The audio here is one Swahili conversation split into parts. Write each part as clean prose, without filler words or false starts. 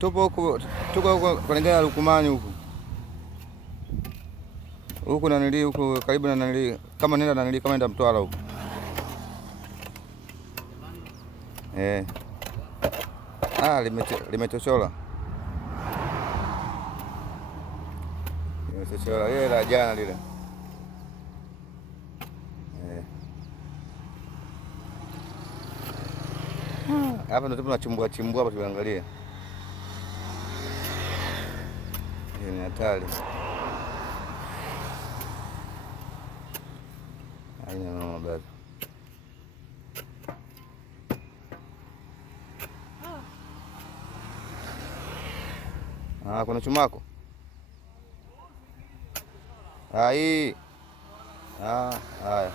Tuko huko kwenye gari Lukumani huku nanili huku karibu na nanili, kama nenda nanili, kama nenda Mtwara huku limechochola ile la jana lile hapa ndio tunachimbua hapa tuangalie. Hiyo ni hatari. Haina mama bado. Kuna chumako. Hii. Haya.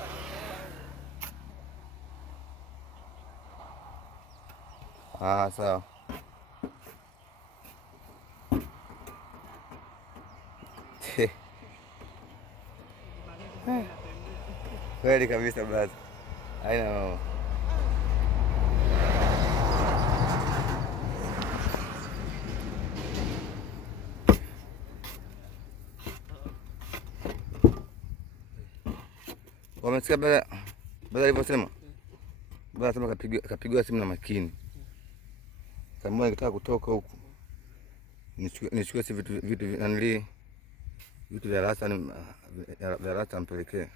Sawa. Kweli kabisa brother. Haina mama. Wamesikia baba alivyosema? Baba anasema kapigwa simu na Makini. Kama nikitaka kutoka huku nichukue si vitu nanili vitu vya rasa mpelekee.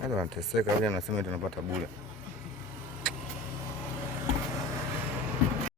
Hata wanateseka wale, anasema tunapata bure.